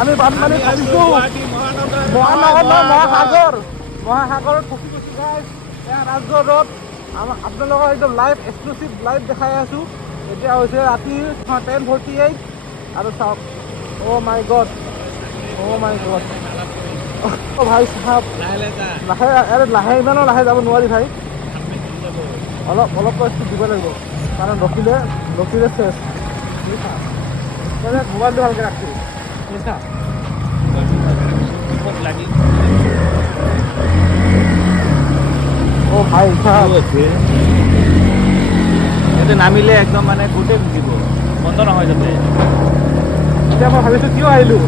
আমি বানপানীত ফচিছো মহাসাগৰত ফচি গৈছো গাইজ এয়া ৰাজগড় ৰোড আপোনালোকৰ একদম লাইভ এক্সক্লুচিভ লাইভ দেখাই আছো এতিয়া হৈছে ৰাতি 10:48 আৰু চাওক অ' মাই গড অ' ভাই চাহাব লাহে ইমানো লাহে যাব নোৱাৰি ভাই অলপ স্পীড দিব লাগিব কাৰণ ৰখিলে চেছ মোবাইলটো ভালকৈ ৰাখি বুজিছা অ' ভাই চাহাব ইয়াতে নামিলে একদম মানে গোটেই ভিজিব বন্ধ নহয় যাতে এতিয়া মই ভাবিছোঁ কিয় আহিলোঁ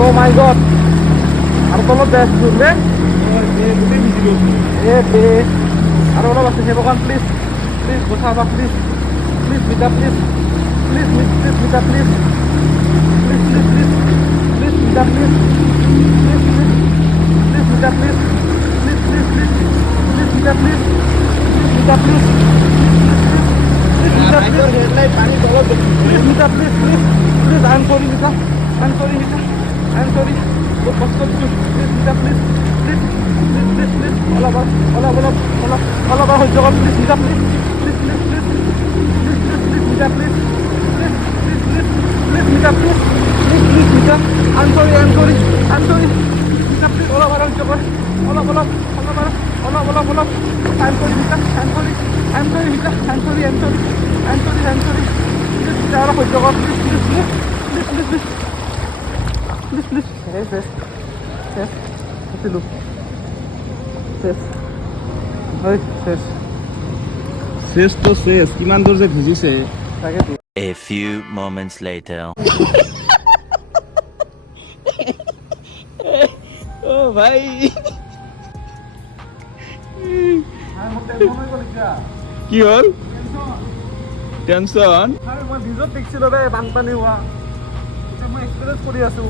Oh my god! আৰু তলত যাই আছোঁ নে? গোটেই ভিজিলোঁ আৰু অলপ আছে সেইবখন প্লিজ বচাবা please Mita please Mita please Mita please Mita please Mita please Mita please পানী তলত মিতা প্লিজ আই এম সৰি মিতা I'm sorry. What was good? Please, Mita, please. All of us, please, Mita, please. Please, Mita, please. Please, Mita, please. Please, Mita. I'm sorry. Mita, please. All of us, I'm sorry, Mita. I'm sorry, Mita. I'm sorry. Please, Mita, all of us, please. Please. Yes. Look. Yes. শেষ তো শেষ কিমান দূৰ যে ভিজিছে তাকেতো A few moments later. ও ভাই কি হ'ল টেনচন মই ভিডিঅ'ত দেখিছিলোঁ দে বানপানী হোৱা এতিয়া মই এক্সপিৰিয়েঞ্চ কৰি আছোঁ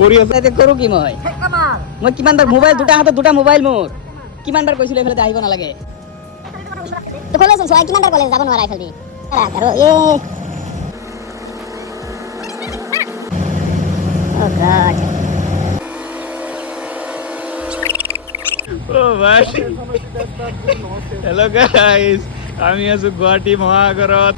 কৰি আছে এতিয়া কৰো কি মই কিমানবাৰ মোবাইল দুটা হাতত দুটা মোবাইল মোৰ কিমানবাৰ কৈছিলো এইফালে আহিব নালাগে কলেজ ছয় কিমানবাৰ কলেজ যাব নোৱাৰা এইফালে আৰু ও ভাই হেল্ল' গাইজ আমি আছো গুৱাহাটী মহাসাগৰত